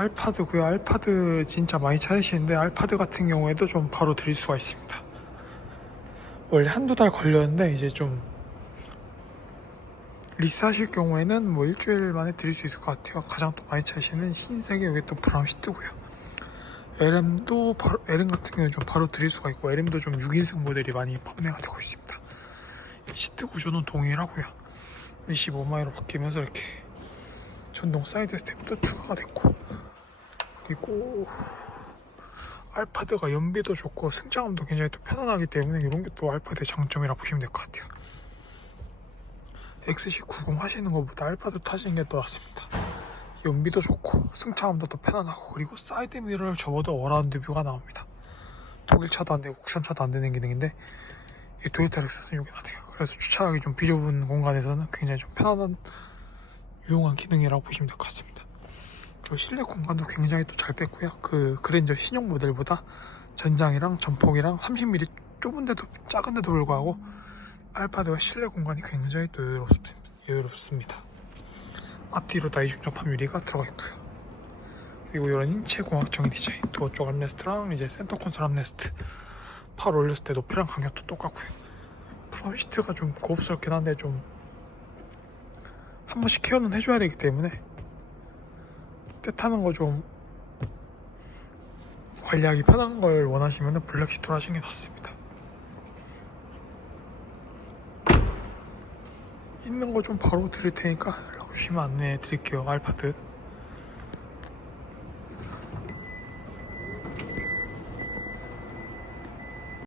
알파드고요. 알파드 진짜 많이 찾으시는데 알파드 같은 경우에도 좀 바로 드릴 수가 있습니다. 원래 한두 달 걸렸는데 이제 좀 리스하실 경우에는 뭐 일주일 만에 드릴 수 있을 것 같아요. 가장 또 많이 찾으시는 흰색의 여기 또 브라운 시트고요. LM도 바로, LM 같은 경우는 좀 바로 드릴 수가 있고 LM도 좀 6인승 모델이 많이 판매가 되고 있습니다. 시트 구조는 동일하고요. 25마일로 바뀌면서 이렇게 전동 사이드 스텝도 추가가 됐고 그리고 알파드가 연비도 좋고 승차감도 굉장히 또 편안하기 때문에 이런 게 또 알파드의 장점이라 보시면 될 것 같아요. XC90 하시는 것보다 알파드 타시는 게 더 낫습니다. 연비도 좋고 승차감도 더 편안하고 그리고 사이드 미러를 접어도 어라운드 뷰가 나옵니다. 독일 차도 안 되고 국산 차도 안 되는 기능인데 이 도요타 렉서스는 다 돼요. 그래서 주차하기 좀 비좁은 공간에서는 굉장히 좀 편안한 유용한 기능이라고 보시면 될 것 같습니다. 그리고 실내 공간도 굉장히 또 잘 뺐고요. 그 그랜저 신형 모델보다 전장이랑 전폭이랑 30mm 좁은데도 작은데도 불구하고 알파드가 실내 공간이 굉장히 또 여유롭습니다. 여유롭습니다. 앞뒤로 다 이중접합 유리가 들어가 있고요. 그리고 이런 인체 공학적인 디자인, 도어 쪽 암레스트랑 이제 센터 콘솔 암레스트, 팔 올렸을 때 높이랑 간격도 똑같고요. 프ont 시트가 좀 고급스럽긴 한데 좀 한 번씩 케어는 해줘야 되기 때문에 뜻하는 거 좀 관리하기 편한 걸 원하시면 블랙 시트로 하시는 게 낫습니다. 있는 거 좀 바로 드릴 테니까 연락 주시면 안내해 드릴게요. 알파드.